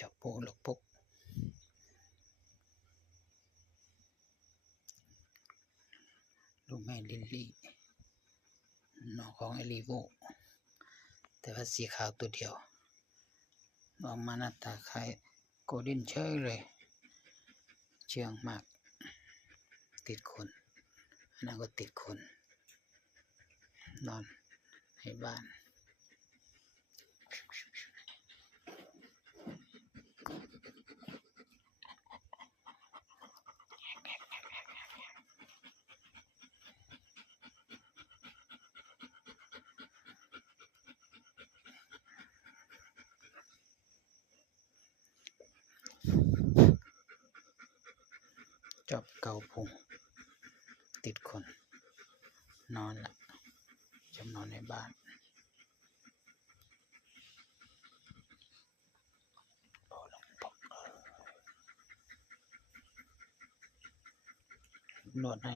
จับปูลูกปุกลูกแม่ลิลลี่น้องของเอลิโวแต่ว่าสีขาวตัวเดียวออกมาหน้าตาคล้ายโกลเด้นเชยเลยเชื่องมากติดคนอันนั้นก็ติดคนนอนในบ้านจอบเกาพุงติดคนนอนละจำนอนในบ้านนวดให้